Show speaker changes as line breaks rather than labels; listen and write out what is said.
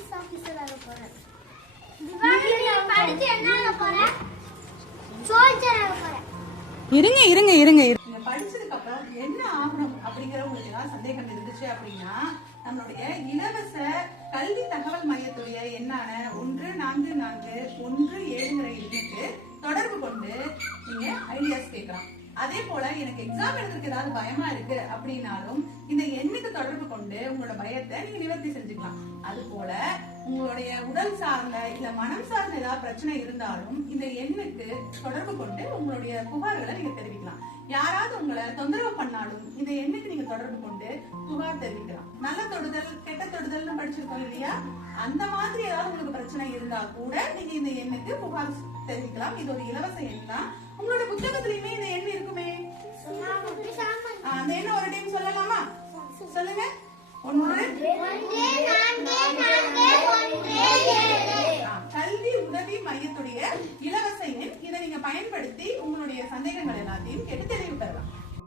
Police officer ஆக போற திவாகர் நீ படிச்சு என்ன ஆக போற சோல்ஜர் ஆக போற
இருங்க இருங்க இருங்க
படிச்சதுக்கு அப்புறம் என்ன ஆகணும் அப்படிங்கிற உங்களுக்கு ஏதாவது சந்தேகம் இருந்துச்சு அப்படின்னா நம்மளுடைய இலவச கல்வி தகவல் மையத்துடைய எண்ணான ஒன்று நான்கு நான்கு ஒன்று ஏழுங்கிற எண்ணுக்கு தொடர்பு கொண்டு நீங்க ஐடியாஸ் கேட்கலாம். அதே போல எனக்கு எக்ஸாம் எழுதுறதுக்கு ஏதாவது பயமா இருக்கு அப்படின்னாலும் இந்த எண்ணுக்கு தொடர்பு கொண்டு உங்களோட பயத்தை நீங்க நிவர்த்தி செஞ்சுக்கலாம். அது போல உங்களுடைய உடல் சார்ந்த இல்ல மனம் சார்ந்த ஏதாவது பிரச்சனை இருந்தாலும் இந்த எண்ணுக்கு தொடர்பு கொண்டு உங்களுடைய புகார்களை நீங்க தெரிவிக்கலாம். யாராவது உங்களை தொந்தரவு பண்ணாலும் இந்த எண்ணுக்கு நீங்க தொடர்பு கொண்டு புகார் தெரிவிக்கலாம். நல்ல தொடுதல் கெட்ட தொடுதல்னு படிச்சிருக்கோம் இல்லையா? அந்த மாதிரி ஏதாவது உங்களுக்கு பிரச்சனை இருந்தா கூட நீங்க இந்த எண்ணுக்கு புகார் தெரிவிக்கலாம். இது ஒரு இலவச எண் தான். உங்களோட புத்தகத்திலயுமே இந்த எண் இருக்குமே. அந்த எண்ணை ஒரு டைம் சொல்லலாமா? சொல்லுங்க. ஒன்று ஆ, கல்வி உதவி மையத்துடைய இலவச எண் இதை நீங்க பயன்படுத்தி உங்களுடைய சந்தேகங்கள் எல்லாத்தையும் எடுத்து